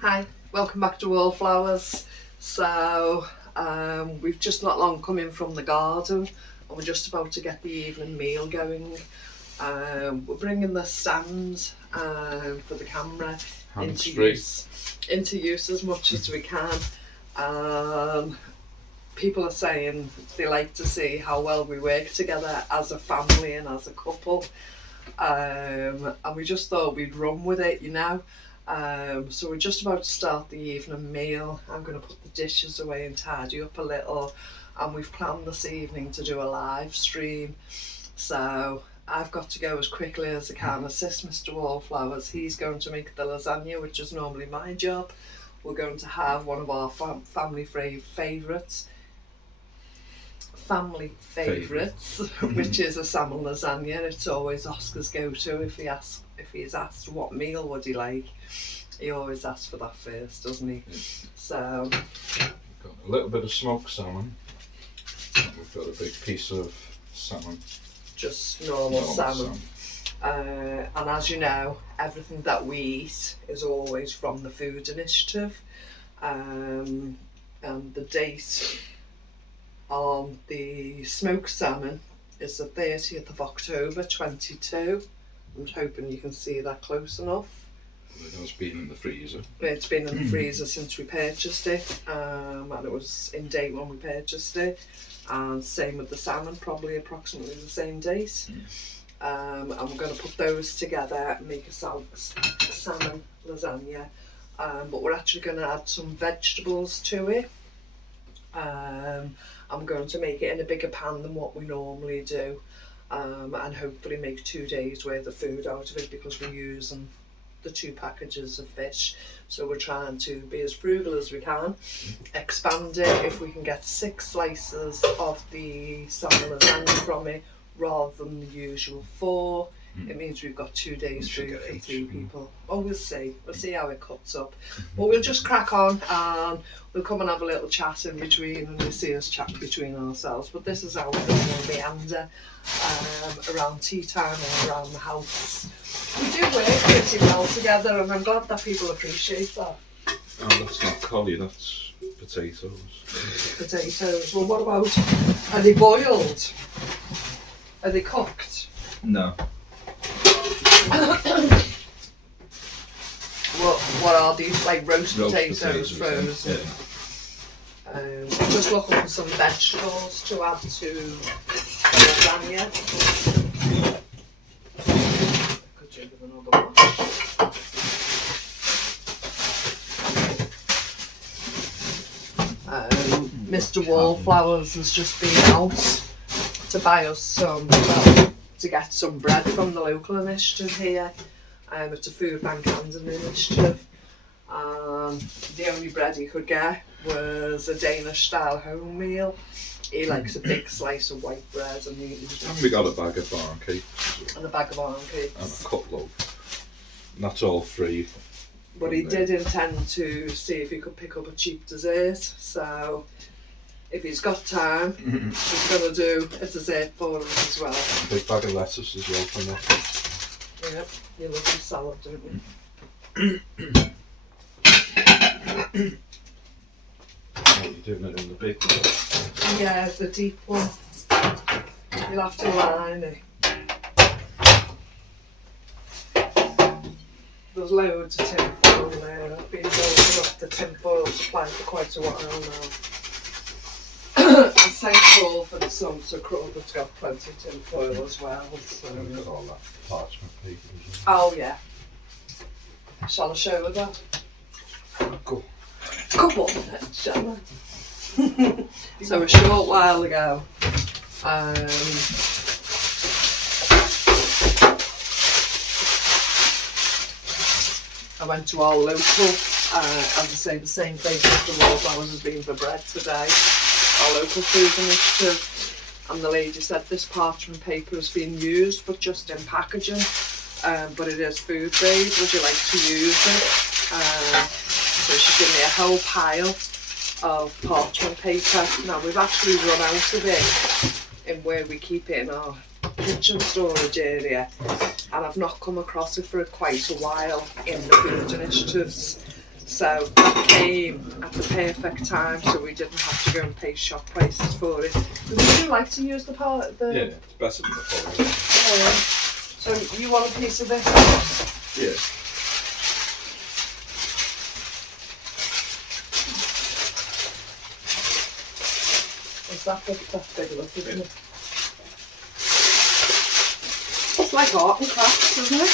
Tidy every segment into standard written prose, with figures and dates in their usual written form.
Hi, welcome back to Wallflowers. So we've just not long come in from the garden and we're just about to get the evening meal going. We're bringing the stand for the camera into use as much as we can. People are saying they like to see how well we work together as a family and as a couple. And we just thought we'd run with it, you know. So we're just about to start the evening meal. I'm going to put the dishes away and tidy up a little, and we've planned this evening to do a live stream. So I've got to go as quickly as I can, assist Mr. Wallflowers. He's going to make the lasagna, which is normally my job. We're going to have one of our family favourites, which is a salmon lasagna. It's always Oscar's go-to if he's asked what meal would he like. He always asks for that first, doesn't he? Yeah. So got a little bit of smoked salmon. We've got a big piece of salmon. Just normal salmon. And as you know, everything that we eat is always from the Food Initiative. And the date on the smoked salmon is the 30th of October 22. I'm hoping you can see that close enough. It has been in the freezer. It's been in the freezer since we purchased it, and it was in date when we purchased it. And same with the salmon, probably approximately the same date. And we're going to put those together and make a salmon lasagna. But we're actually going to add some vegetables to it. I'm going to make it in a bigger pan than what we normally do, and hopefully make 2 days worth of food out of it, because we're using the 2 packages of fish. So we're trying to be as frugal as we can, expand it. If we can get 6 slices of the salmon lasagna from it rather than the usual 4, it means we've got 2 days food for 3 people. Oh, we'll see how it cuts up. But we'll just crack on and we'll come and have a little chat in between, and you'll see us chat between ourselves. But this is how we're going to meander around tea time and around the house. We do work pretty well together, and I'm glad that people appreciate that. Oh, that's not collie, that's potatoes. Potatoes. Well, what about, are they boiled? Are they cooked? No. What are these, like roast potatoes frozen? Yeah. Just looking for some vegetables to add to the lasagna. Could you give another one? Mr. Wallflowers has just been out to buy us to get some bread from the local initiative here. It's a food bank and an initiative. The only bread he could get was a Danish style home meal. He likes a big slice of white bread, and we got a bag of barn cakes. And a bag of barn cakes. And a cut loaf. And that's all free. But he did intend to see if he could pick up a cheap dessert, so if he's got time, he's going to do a dessert for us as well. A big bag of lettuce as well for that. Yep, you love your salad, don't you? Oh, you're doing it in the big one? Yeah, the deep one. You'll have to line it. There's loads of tin foil there. I've been building up the tin foil supply for quite a while now. I'm thankful for the sons of Crow that's got plenty of tin foil as well. So. We've got all that parchment paper as well. Oh yeah. Shall I show her that? Go. Come on then, shall I? So a short while ago, I went to our local, as I say, the same place Mr. Wallflowers has been for bread today, our local food initiative, and the lady said this parchment paper has been used, but just in packaging, but it is food grade, would you like to use it? So she gave me a whole pile of parchment paper. Now we've actually run out of it in where we keep it in our kitchen storage area, and I've not come across it for quite a while in the food initiatives So that came at the perfect time, so we didn't have to go and pay shop prices for it. Would you like to use the part? Yeah, it's better than the following. So you want a piece of this? Yeah. Is that big? That's big enough, isn't it? It's like art and crafts, isn't it?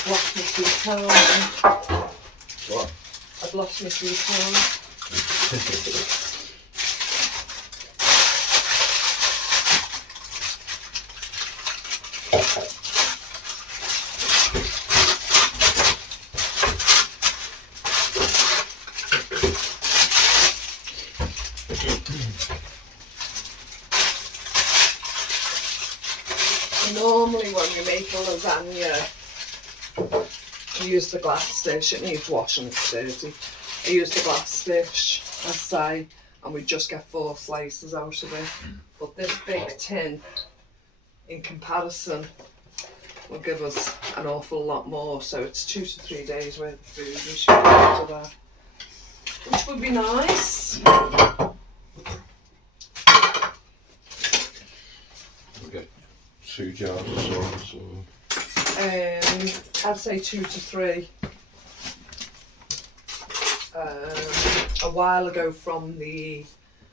I've lost my sweet pound. What? I've lost my sweet pound. Normally when we make a lasagna, I use the glass dish. It needs washing, it's dirty. I use the glass dish, I say, and we just get 4 slices out of it. But this big tin, in comparison, will give us an awful lot more. So it's 2 to 3 days worth of food we should get out of that, which would be nice. We'll get 2 jars of sauce or... I'd say 2 to 3. A while ago from the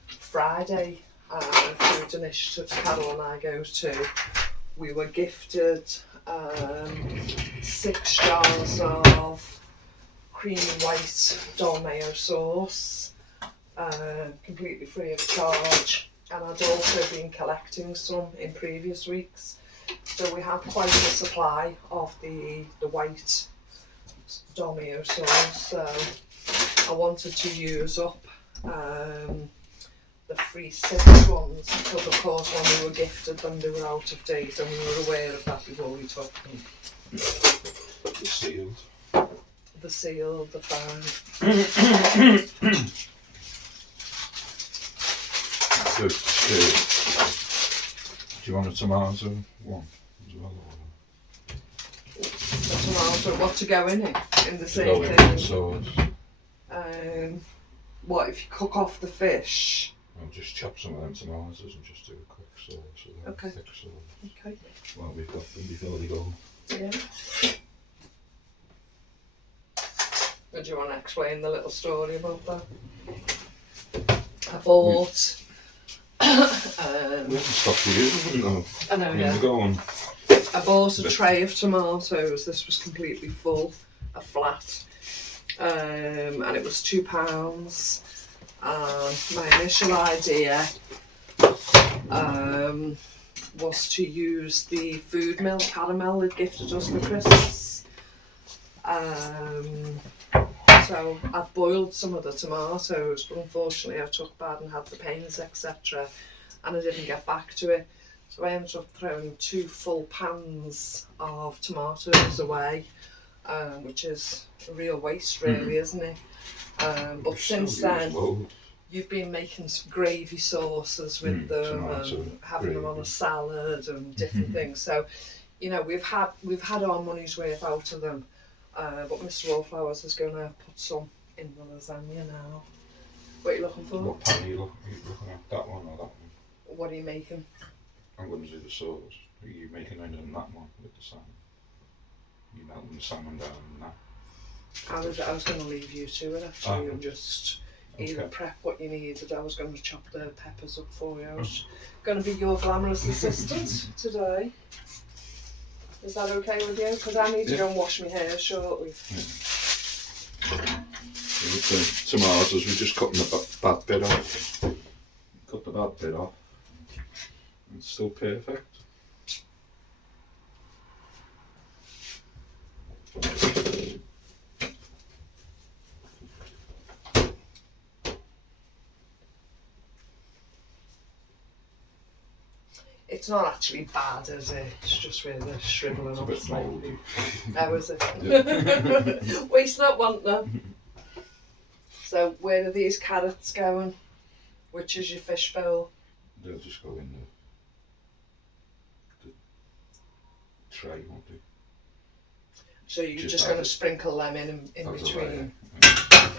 Friday food initiative Carol and I go to, we were gifted 6 jars of creamy white dolmayo sauce, completely free of charge, and I'd also been collecting some in previous weeks. So we had quite a supply of the white dolmayo sauce, so I wanted to use up the free 6 ones, because of course when we were gifted them they were out of date, and we were aware of that before we took them. The sealed. The sealed, the fine. Good. Do you want a tomato one as well? A tomato, what to go in it? In the same Go in thing? sauce. What if you cook off the fish? I'll just chop some of them tomatoes and just do a quick sauce. Okay. Thick sauce. Okay. Well, we've got them before they go. Yeah. Do you want to explain the little story about that? I bought. We haven't stopped using them though. I know, I mean, yeah. they're going. I bought a tray of tomatoes. This was completely full, a flat, and it was £2. My initial idea was to use the food mill caramel they'd gifted us for Christmas. So I boiled some of the tomatoes, but unfortunately I took bad and had the pains, etc., and I didn't get back to it. So I ended up throwing 2 full pans of tomatoes away, which is a real waste really, isn't it? But since then, you've been making some gravy sauces with them, and having them on a salad and different things. So, you know, we've had our money's worth out of them. But Mr. Wallflowers is going to put some in the lasagna now. What are you looking for? What pan are you looking at? That one or that one? What are you making? I'm going to do the sauce. Are you making any in that one with the salmon? You melting the salmon down in that? I was going to leave you to it actually, and just either prep what you needed. I was going to chop the peppers up for you. I was going to be your glamorous assistant today. Is that okay with you? Because I need to go and wash my hair shortly. With the tomatoes, we're just cutting the bad bit off. Cut the bad bit off. It's still perfect. It's not actually bad, is it? It's just where they're shrivelling It's a up bit slightly. mouldy. How is it? Yeah. Waste not, want none. So where are these carrots going? Which is your fish bowl? They'll just go in the tray, won't they? So you're Just just add going to it. sprinkle them in That's all between. right, yeah.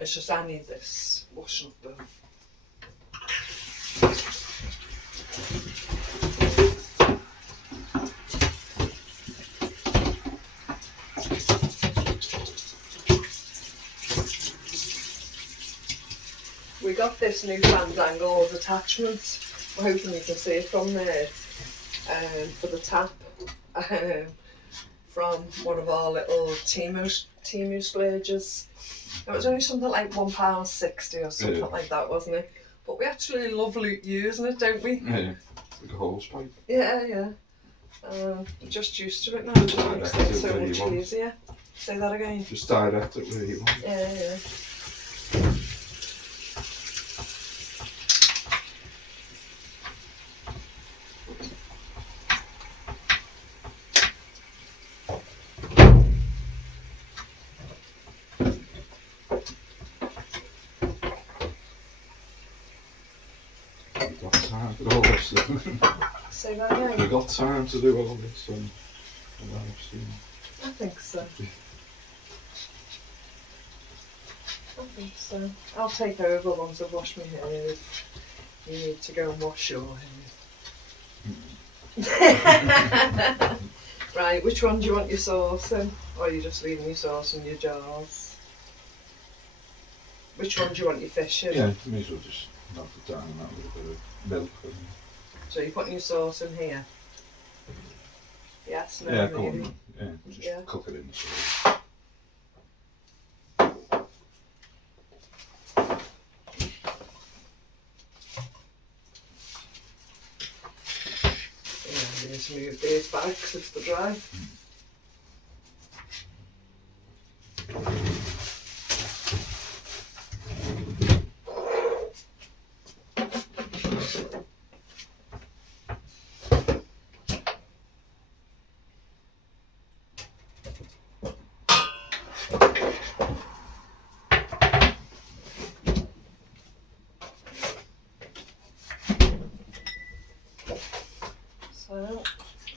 It's just I need this washing up though. We got this new Fandango attachment. We're hoping you can see it from there. For the tap. From one of our little Temu splurges. It was only something like £1.60 or something like that, wasn't it? But we actually love using it, don't we? Yeah, like a hose pipe. Yeah. We're just used to it now. It just makes things so much easier. Say that again. Just direct it where you want. Yeah. We've got time to do all this. Say that again. We've got time to do all this on Livestream. I think so. I'll take over once I've washed my hair. You need to go and wash your hair. Right, which one do you want your sauce in? Or are you just leaving your sauce in your jars? Which one do you want your fish in? Yeah, may as well just melt it down and that with a bit of milk. So you're putting your sauce in here? Yes, no, Yeah, maybe. go on. Yeah, just Yeah. cook it in the sauce. Yeah, just move these back because if they're dry. So,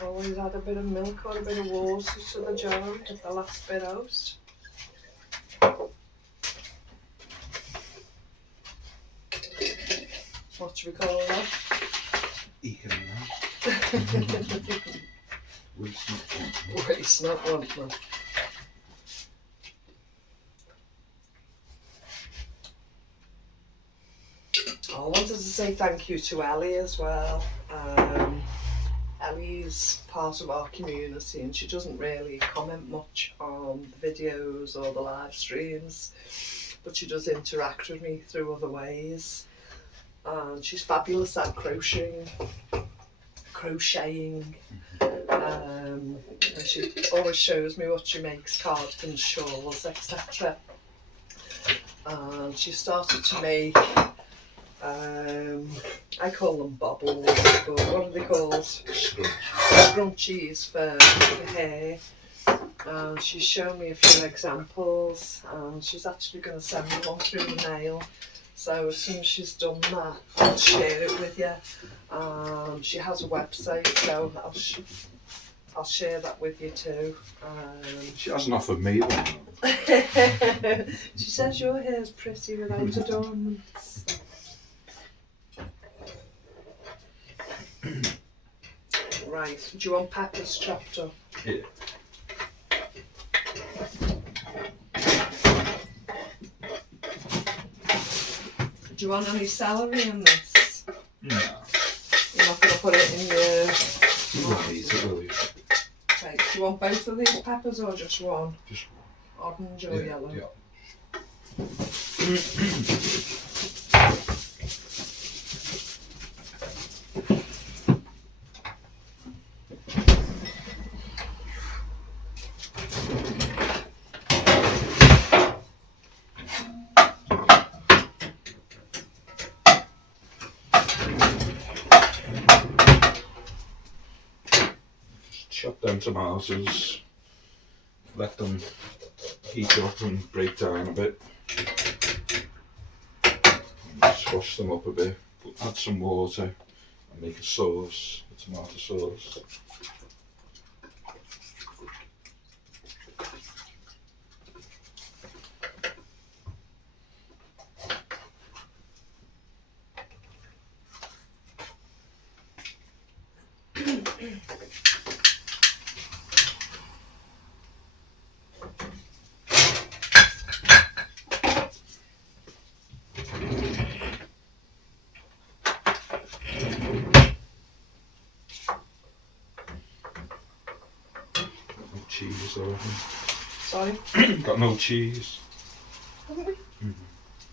always add a bit of milk or a bit of water to the jar and get the last bit out. What should we call that? Eking it out. Waste not want one. I wanted to say thank you to Ellie as well. Ellie's part of our community and she doesn't really comment much on the videos or the live streams, but she does interact with me through other ways. And she's fabulous at crocheting. And she always shows me what she makes, cardigans, shawls, etc. And she started to make I call them bobbles, but what are they called? Scrunchies for hair. And she's shown me a few examples and she's actually going to send me one through the mail. So as soon as she's done that, I'll share it with you. She has a website, so I'll share that with you too. She hasn't offered me one. She says your hair's pretty without adornments. Right, do you want peppers chopped up? Yeah. Do you want any celery in this? No. You're not going to put it in your... You won't eat it, will you? Right, do you want both of these peppers or just one? Just Orange or yellow? Yeah. Chop them tomatoes, let them heat up and break down a bit. And Squash them up a bit, add some water and make a sauce, a tomato sauce. Cheese though, Sorry? got no cheese. Haven't we? Mm-hmm.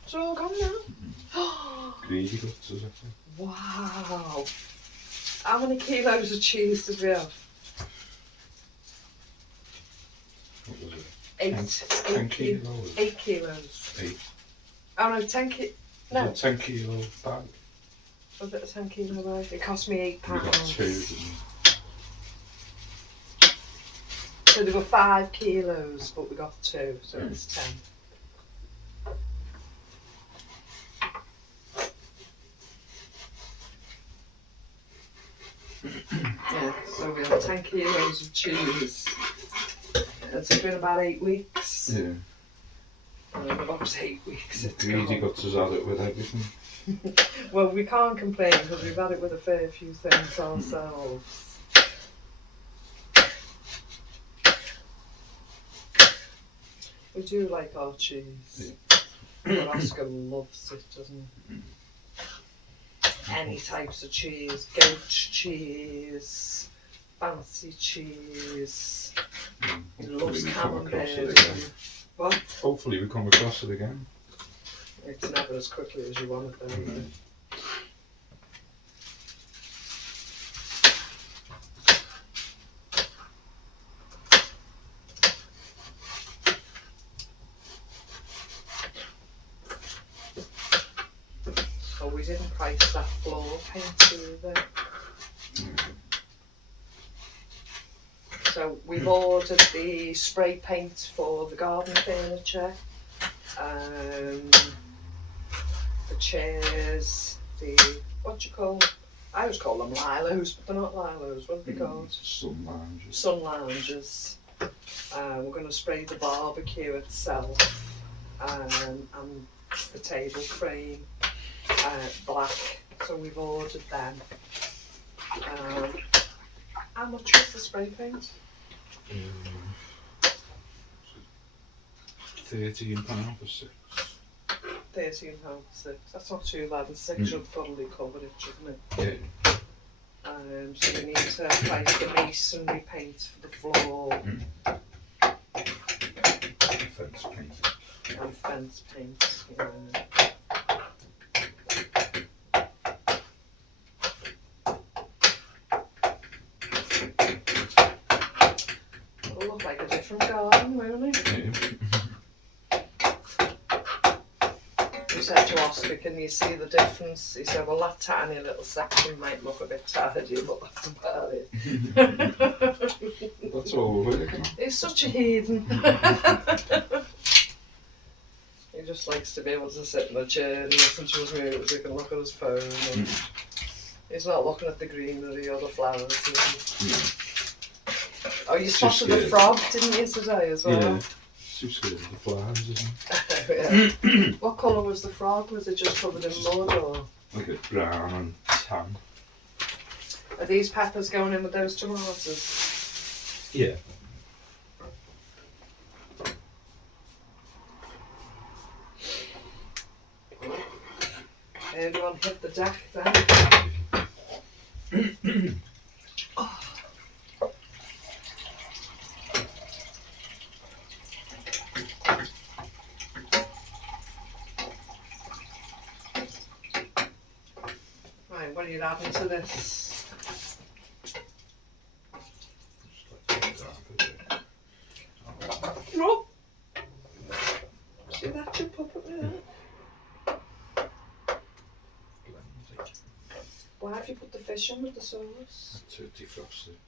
It's all gone now. Greedy guts, is it? Wow. How many kilos of cheese did we have? What was it? 8 kilos. 8 kilos. 8. Oh no, 10 kilos. No, Was it 10 kilo bag? was it a 10 kilo bag? It cost me £8. We got 2, didn't we? So there were 5 kilos, but we got 2, so it's 10. Yeah, so we had 10 kilos of cheese. It's been about 8 weeks. Yeah. That was 8 weeks. It's Greedy gone. guts has had it with everything. Well, we can't complain because we've had it with a fair few things ourselves. We do like our cheese. But Oscar loves it, doesn't he? Any types of cheese, goat cheese, fancy cheese. He loves Hopefully we come across it camembert. again. What? Hopefully we come across it again. It's never as quickly as you want it though. Is it? Oh, we didn't price that floor paint either. So we've ordered the spray paint for the garden furniture, the chairs, what do you call them? I always call them lilos, but they're not lilos. What are they called? Sun lounges. Sun lounges. We're going to spray the barbecue itself and the table frame black. So we've ordered them. How much was the spray paint? £13 for 6. £13 for 6. That's not too bad. The 6 should probably cover it, shouldn't it? Yeah. So we need to price the masonry paint for the floor Fence paint. and fence paint. It'll look like a different garden, won't it? Yeah. We said to Oscar, can you see the difference? He said, well, that tiny little section might look a bit tidy, but that's about it. That's all we're working on. He's such a heathen. He just likes to be able to sit in a chair and listen to his music and look at his phone. And he's not looking at the greenery or the flowers. Is he? Oh, you spotted the frog, didn't you, today as well? Yeah. Too scared of the flies, isn't Yeah. What colour was the frog? Was it just covered in mud or? Like a brown and tan. Are these peppers going in with those tomatoes? Yeah. Everyone hit the deck then. Oh. Right, what are you adding to this? No. See that jump up at me there? Why have you put the fish in with the sauce? To defrost it.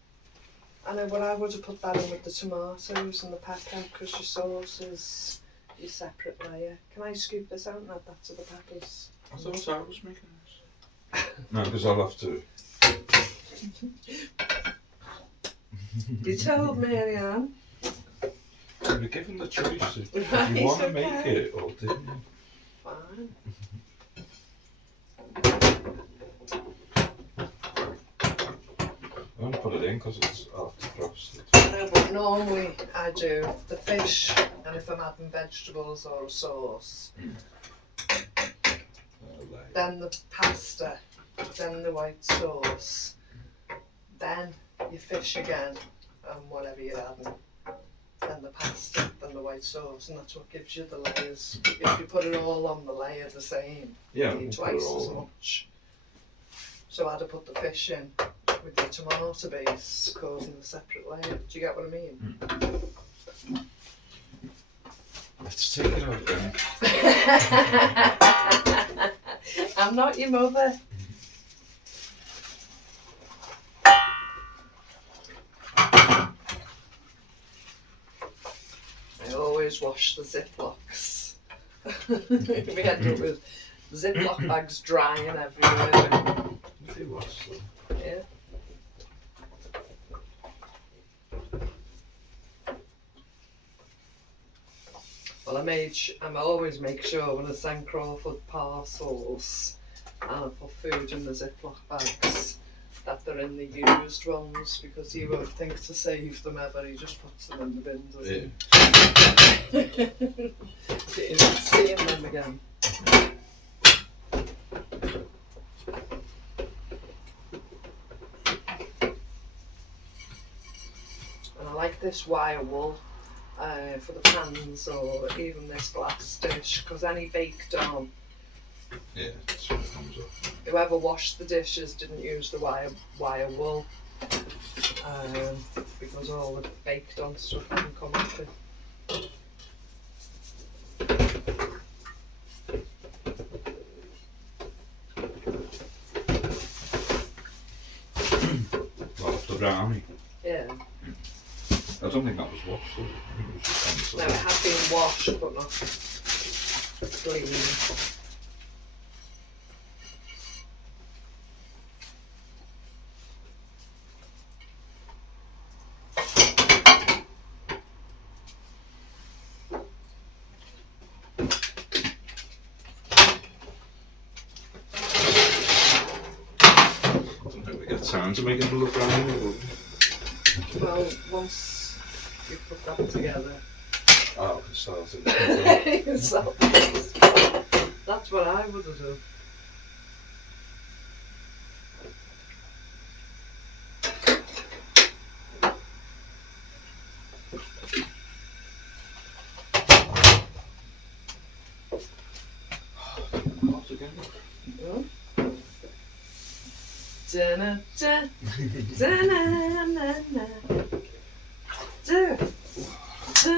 I know, but I would have put that in with the tomatoes and the pepper because your sauce is your separate layer. Can I scoop this out and add that to the peppers? I thought I was making this. No, because I'll have to. You told Marianne. You were given the choice if Right, you want to okay. make it or didn't you? Fine. I only put it in because it's after frosted. No, but normally I do the fish, and if I'm adding vegetables or a sauce, then the pasta, then the white sauce, then your fish again, and whatever you're adding, then the pasta, then the white sauce, and that's what gives you the layers. If you put it all on the layer the same, Yeah, you need twice as much. So I'd have put the fish in with your tomato base, causing a separate layer. Do you get what I mean? Let's take it out then. I'm not your mother. I always wash the Ziplocs. We end up with Ziploc bags drying everywhere. If you wash them. Yeah. Well, I always make sure when I send Crawford parcels and I put food in the Ziploc bags that they're in the used ones, because he won't think to save them ever, he just puts them in the bin, doesn't he? So you're not seeing them again. And I like this wire wool for the pans, or even this glass dish, because any baked on, Yeah, that's what it comes up. whoever washed the dishes didn't use the wire wool, because all the baked on stuff can come off it. Well, after brownie. Yeah. I don't think that was washed. I think it was just No, on it the had been washed but not clean. I don't think we get time to make another brownie. will we? Well, once you put that together, Oh, we can start it. so that's what I would have done. What again? Da-na, da, da-na, na, na. Da, da.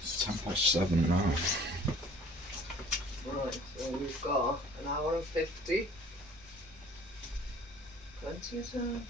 It's 7:10 now. Right, so we've got an hour and 50. Plenty of time.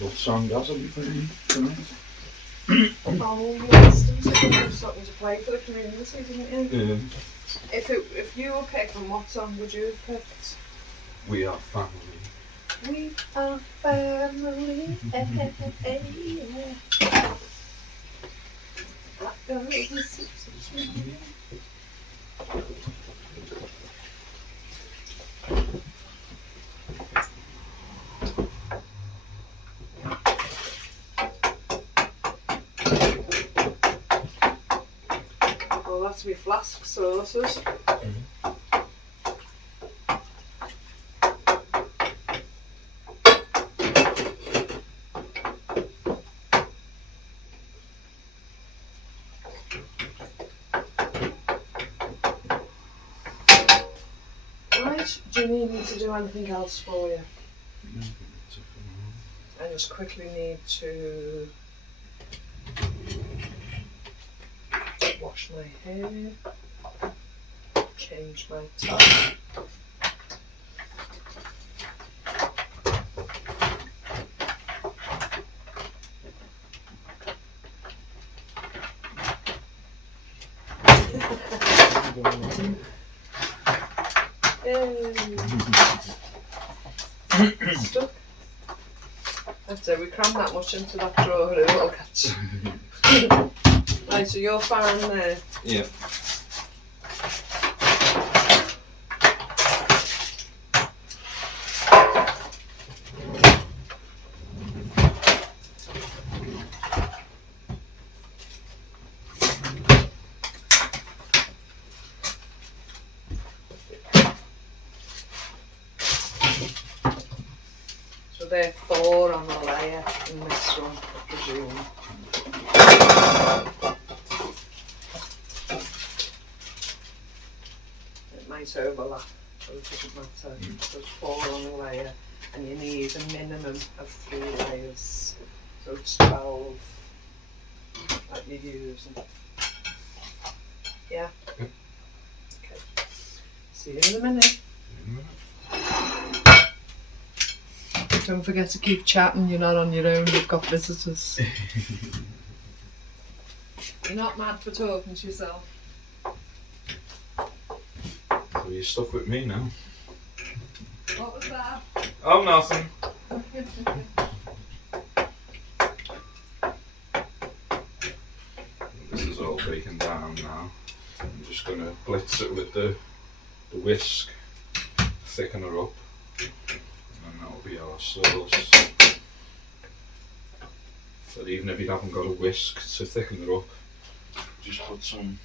What song does it for tonight? Oh, you asked him to give us something to play for the community, didn't you? Yeah. If you were picking, what song would you have picked? We Are Family. We are family. Well, that's my flask sauces. Right, do you need me to do anything else for you? I just quickly need to wash my hair, change my tie. Stuck. That's it, we cram that much into that drawer, it will catch. Right, so you're fine there. Yeah. So there are 4 on a layer in this one, I presume. It might overlap, so it doesn't matter. So it's 4 on a layer, and you need a minimum of 3 layers. So it's 12 that you're using. Yeah? Okay. See you in a minute. Don't forget to keep chatting, you're not on your own, you've got visitors. You're not mad for talking to yourself. So you're stuck with me now. What was that? Oh, nothing. This is all breaking down now. I'm just going to blitz it with the whisk, thicken her up, and that'll be our sauce. But even if you haven't got a whisk to thicken her up, just put some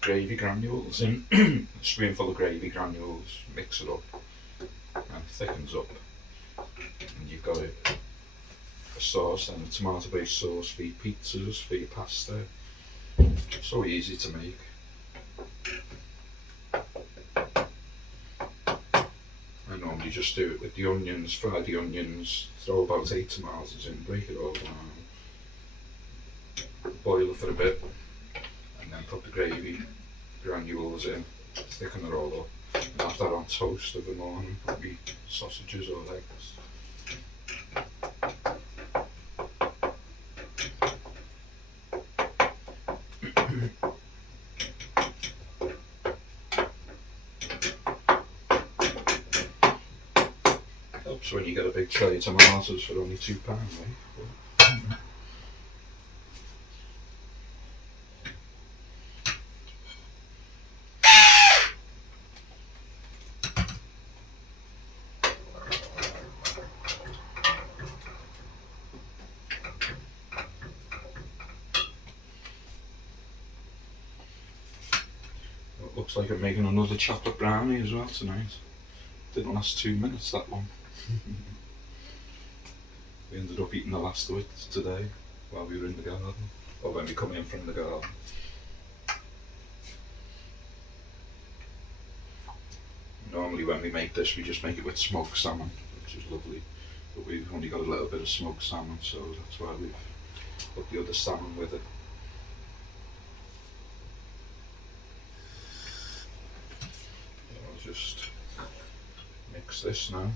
gravy granules in, a spoonful of gravy granules, mix it up, and it thickens up. And you've got a sauce, and a tomato based sauce for your pizzas, for your pasta. So easy to make. I normally just do it with the onions, fry the onions, throw about 8 tomatoes in, break it all down, boil it for a bit, and then put the gravy granules in, thicken it all up, and have that on toast of the morning, probably sausages or eggs. Helps when you get a big tray of tomatoes for only £2, eh? It looks like I'm making another chocolate brownie as well tonight. Didn't last 2 minutes, that one. We ended up eating the last of it today while we were in the garden, or when we come in from the garden. Normally when we make this we just make it with smoked salmon, which is lovely, but we've only got a little bit of smoked salmon, so that's why we've put the other salmon with it. I'll just mix this now.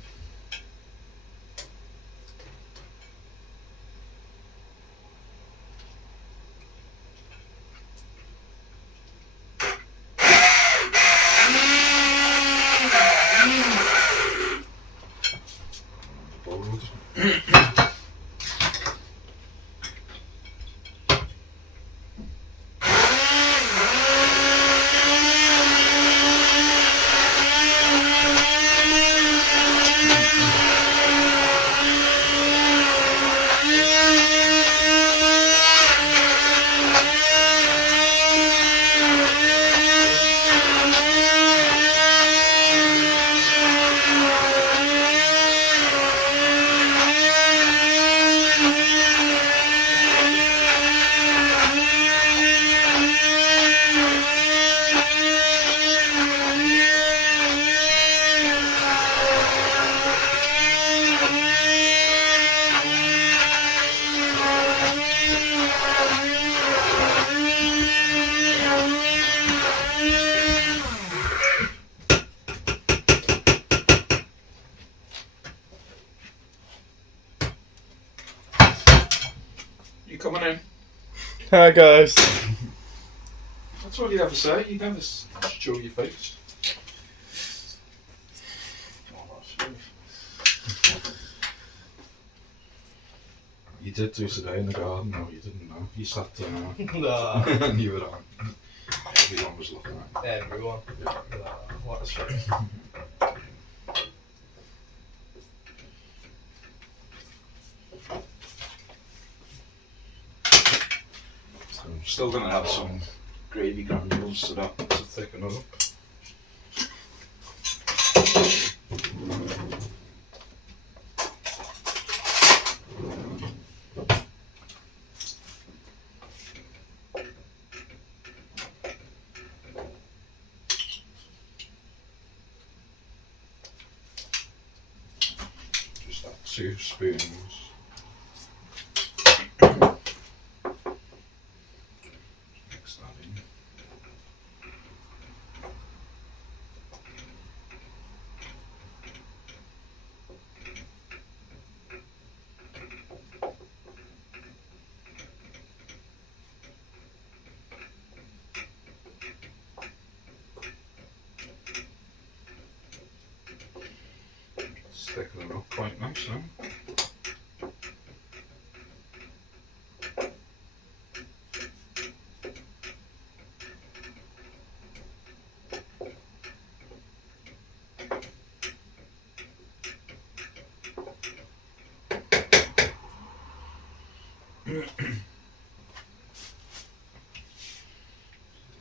coming in? Hi guys. That's all you ever say. You never show your face. You did do today in the garden, no, you didn't know. You sat down Nah. and you were on. Everyone was looking at you. Everyone. Yeah. Nah, what a shame. So I'm still going to add some gravy granules to that to thicken it up. Just add 2 spoons. Mix that in. Thicken it up quite nice now. A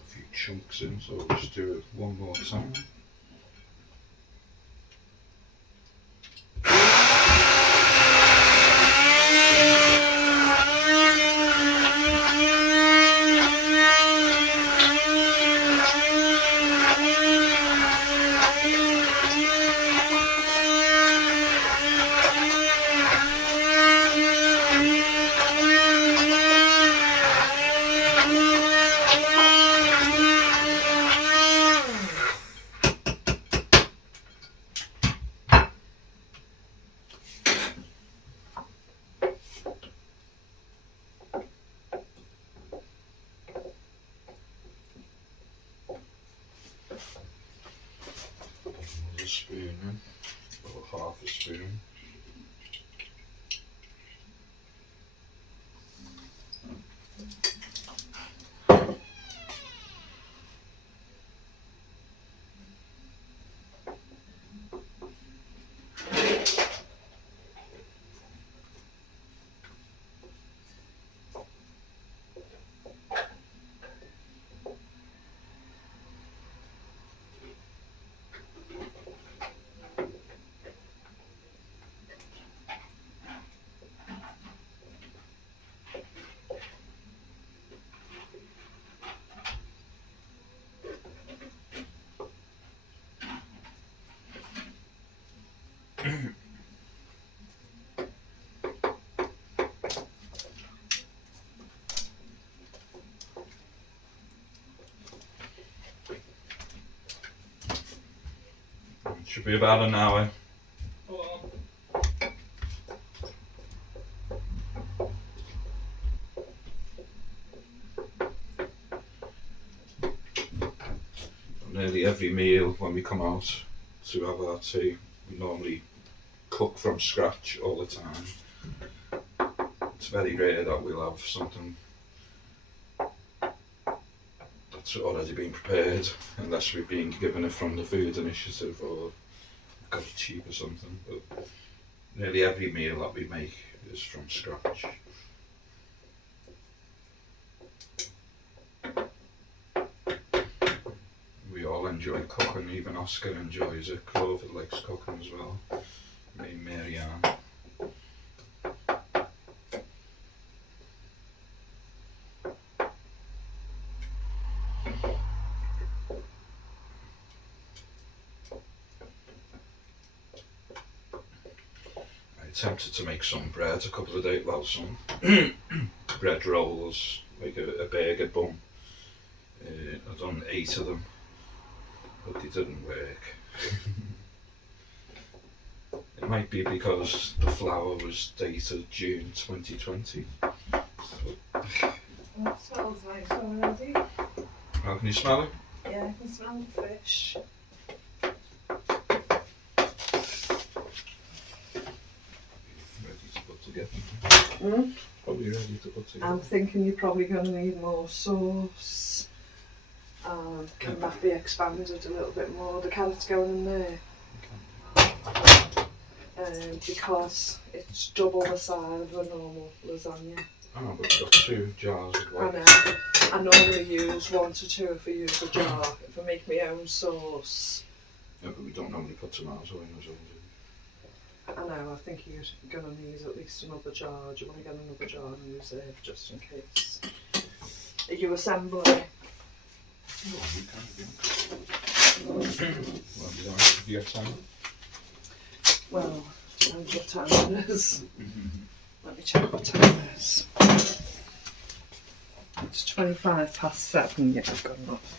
few chunks in, so I'll just do it one more time. A spoon in, or half a spoon. Should be about an hour. Nearly every meal when we come out to have our tea, we normally cook from scratch all the time. It's very rare that we'll have something that's already been prepared, unless we've been given it from the food initiative or got it cheap or something. But nearly every meal that we make is from scratch. We all enjoy cooking, even Oscar enjoys it. Clover likes cooking as well. Me and Marianne. I attempted to make some bread a couple of days, well, some bread rolls, like a burger bun. I've done 8 of them, but they didn't work. It might be because the flour was dated June 2020. So That smells nice already. How can you smell it? Yeah, I can smell the fish. Ready to put together. Mm? Probably ready to put together. I'm thinking you're probably going to need more sauce. Can that be expanded a little bit more? The carrot's going in there. Because it's double the size of a normal lasagna. I know, but we've got 2 jars of I like. know. I normally use 1 to 2 if I use a jar. If I make my own sauce. Yeah, but we don't normally put tomatoes in as well, do I know, I think you're going to need at least another jar. Do you want to get another jar in reserve just in case? Are you assembling? we? No, we can, well, we don't have to get some. Well, depends what time it is. Let me check what time it is. It's 7:25. Yeah, I've got enough.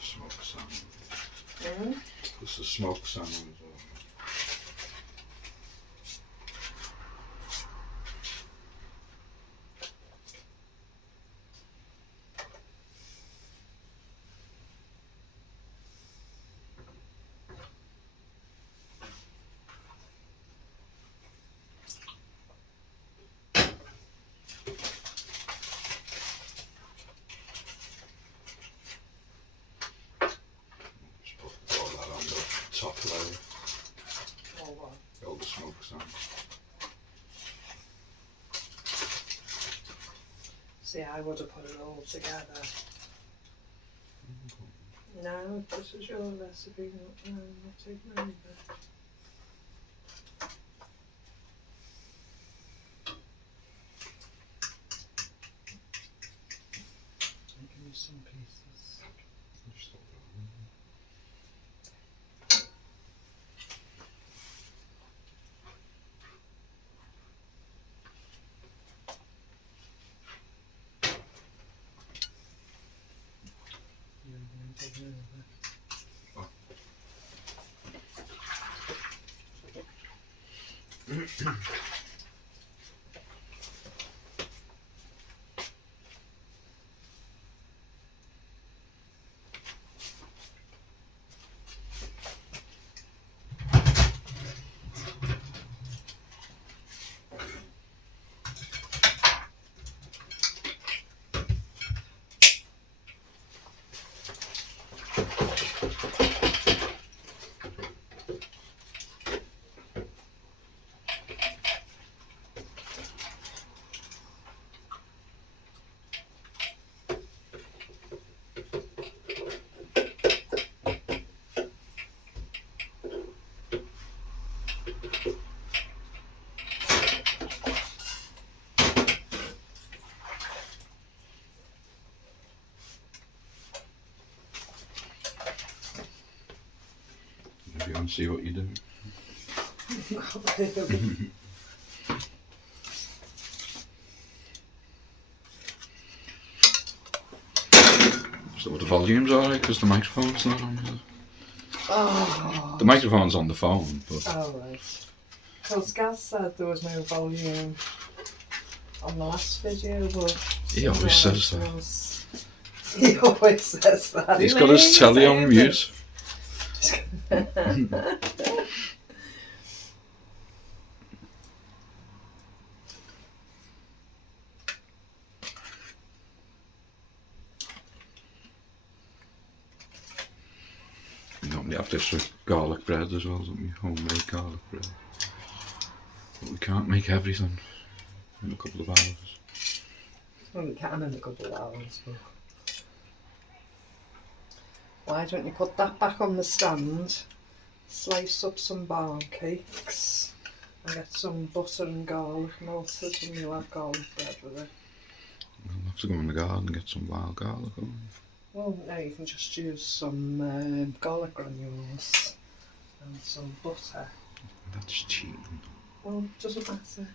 Smoked salmon. Mm? This is smoked salmon as well. Just put all that on the top layer. Or what? All the smoked salmon. See, I would have put it all together. No, this is your recipe, not taking anything. Give me some pieces. Just hold on. you and see what you do. Not really. So the volume's alright because the microphone's not on, is it? Oh. The microphone's on the phone, but Alright. Because Gaz said there was no volume on the last video, but he always says that. He always says that. He's got his telly on mute. You normally have this with garlic bread as well, don't you? Homemade garlic bread. But we can't make everything in a couple of hours. Well, we can in a couple of hours, but why don't you put that back on the stand, slice up some barn cakes, and get some butter and garlic melted, and you'll have garlic bread with it. I'll have to go in the garden and get some wild garlic on. Well, no, you can just use some garlic granules and some butter. That's cheating. Well, it doesn't matter.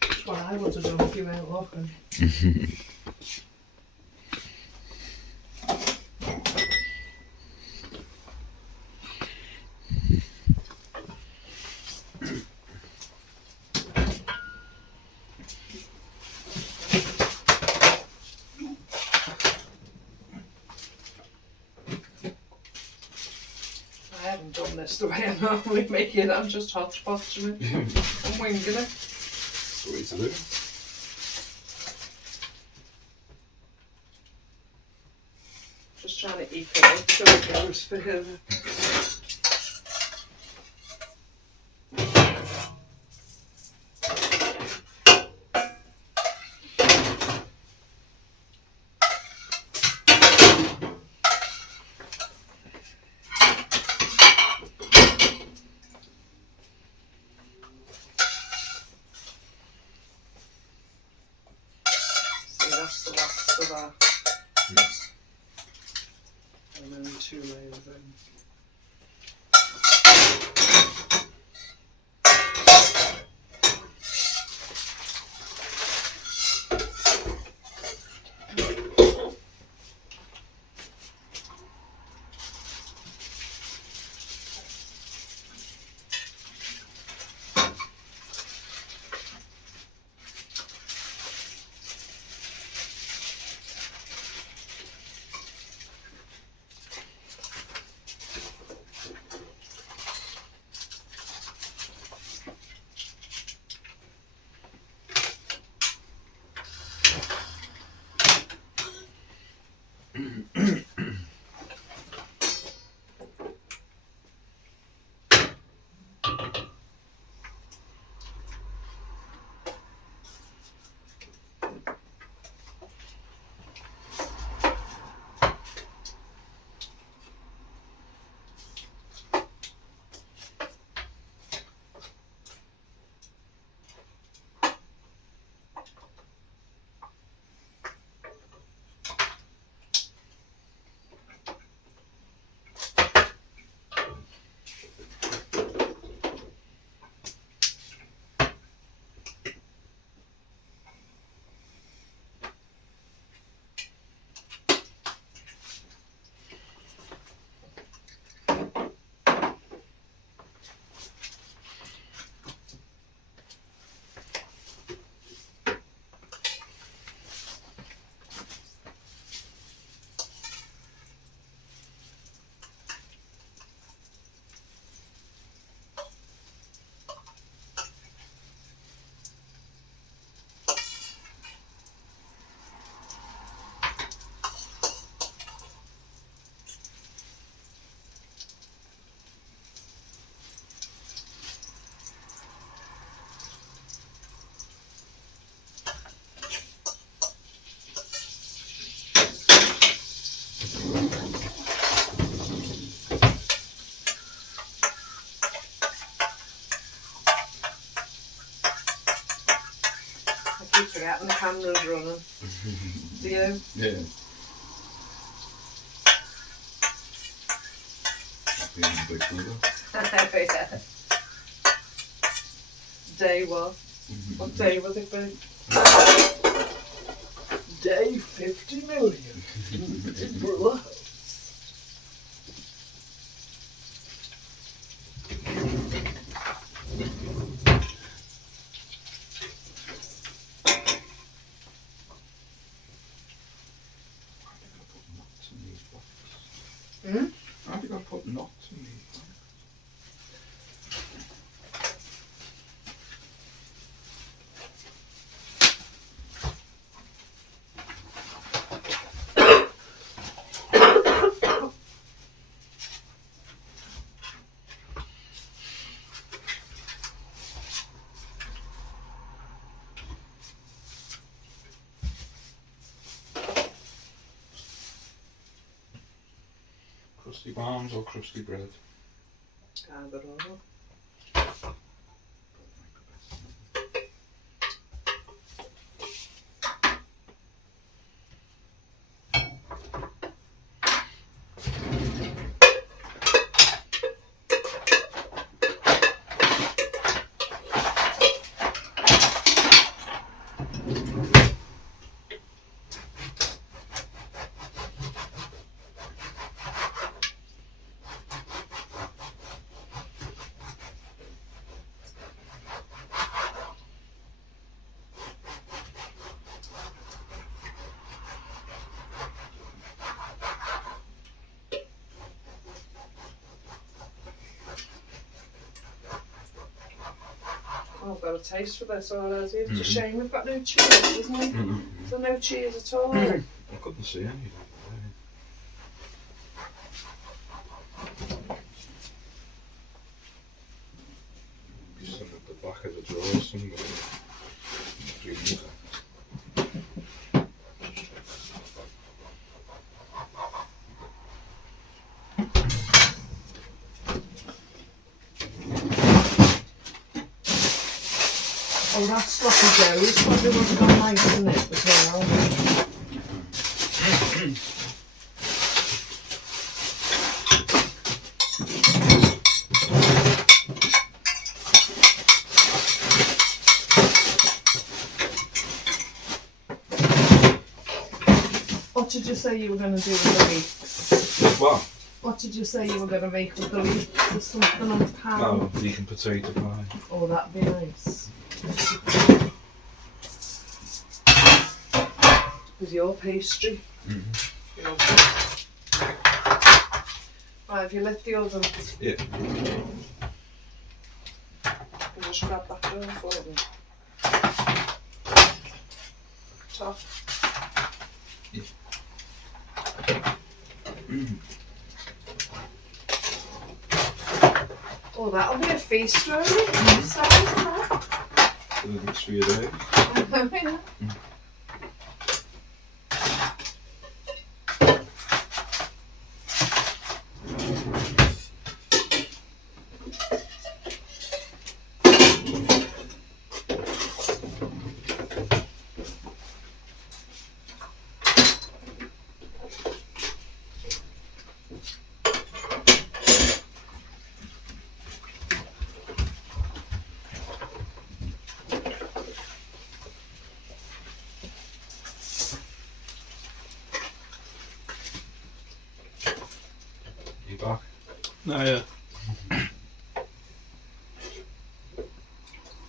That's what I would have done if you weren't looking. I haven't done this the way I normally make it. I'm just hodgepodging it. I'm winging it. That's the way to do it. Just trying to equal it so it goes for her. See, that's the last of that. And then 2 layers in. keep forgetting the camera's running. Do you? Yeah. Yeah, big brother. Yeah. Day what? What day would it be? Day 50 million. Big brother. Hmm? I think I put knots in these. Crusty barms or crusty bread? Either or. Oh, I've got a taste for this already. It's a shame we've got no cheese, isn't it? Is there no cheese at all? I couldn't see anything. Some at the back of the drawer somewhere. Oh, that sloppy dough is probably what's gone nice in it as well. What did you say you were going to do with the leeks? What? What did you say you were going to make with the leeks? There's something on the pan. No, vegan potato pie. Oh, that'd be nice. With your pastry. Your right, if you lift the oven. Yeah. You just grab that down for me. Top. Yeah. Oh, that'll be a feast, won't it? Size of that. For the next few days. Yeah. You back? No, yeah.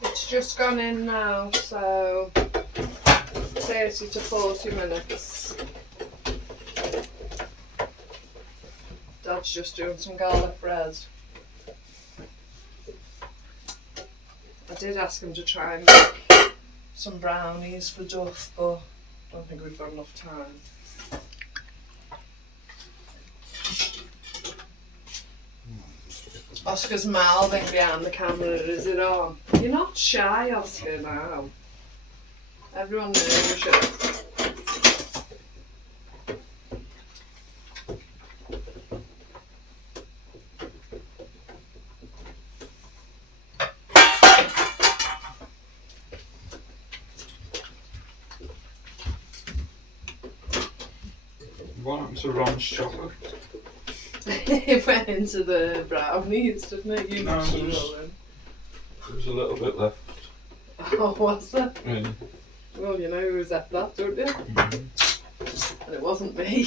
It's just gone in now, so 30 to 40 minutes. Dad's just doing some garlic bread. I did ask him to try and make some brownies for Duff, but I don't think we've got enough time. Oscar's mouthing behind the camera, is it on? You're not shy, Oscar, now. Everyone knows you. What happened to Ron's chocolate? It went into the brownies, didn't it? You No, mixed it them was- all in. There was a little bit left. Oh, was there? Yeah. Well, you know who's at that, don't you? Mhm. And it wasn't me.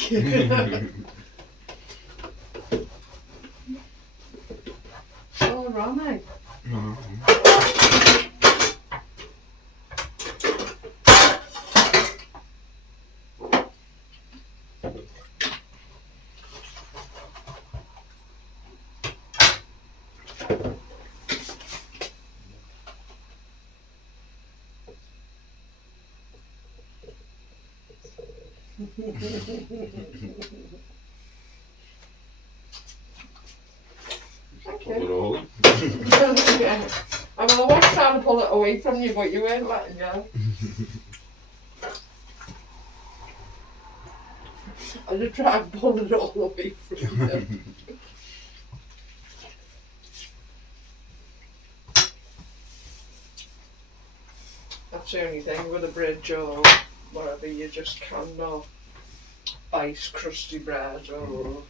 Oh, Ronnie. No. Thank Put it you. all in. Yeah. I mean, I was trying to pull it away from you, but you weren't letting go. I just try and pull it all away from you. That's the only thing with a bridge or whatever, you just cannot bite crusty bread or.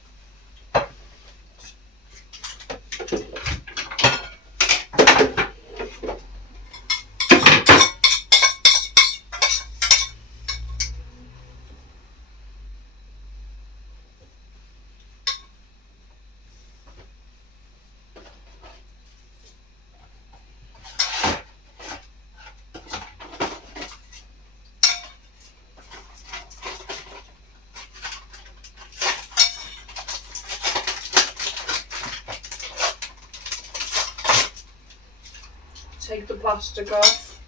Take the plastic off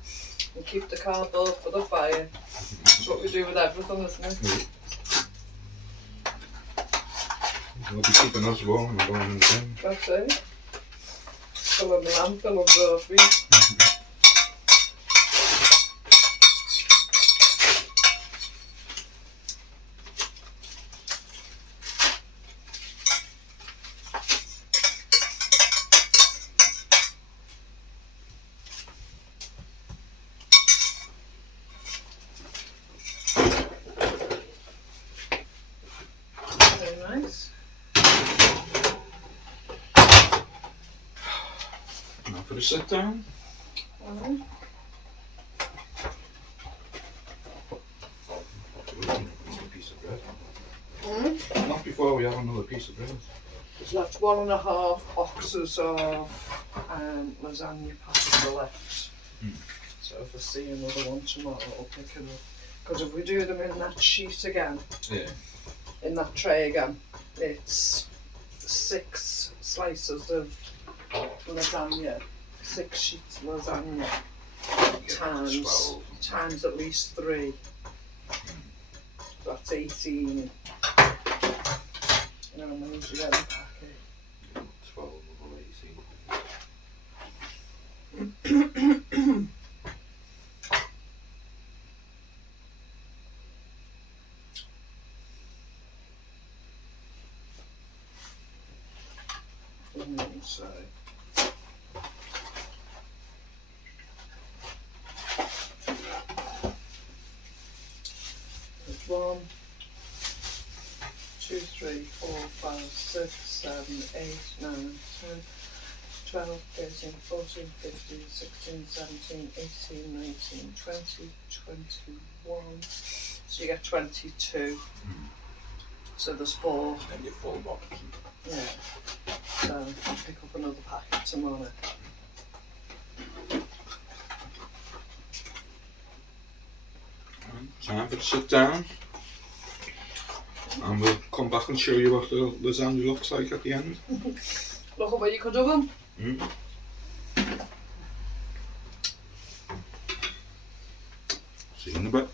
and keep the cardboard for the fire. That's what we do with everything, isn't it? We'll be keeping us warm and going in the bin. That's it. Fill in the lamp, fill in the feet. Very nice. Now for the sit down. Alright. Another piece of bread. Mm. Not before we have another piece of bread. There's left 1.5 boxes of lasagna pasta left. Mm. So if I see another one tomorrow, I'll pick it up. Because if we do them in that sheet again, Yeah. in that tray again, it's 6 slices of lasagna, 6 sheets of lasagna, times 12. times at least 3. So that's 18. And then I'm going to get a packet. 12 or 18. So there's 1, 2, 3, 4, 5, 6, 7, 8, 9, 10, 12, 13, 14, 15, 16, 17, 18, 19, 20, 21. So you get 22. So there's 4. And your full box. Yeah. So I'll pick up another packet tomorrow. Time for the sit down. And we'll come back and show you what the lasagna looks like at the end. Look at what you could do them. Mm. See you in a bit.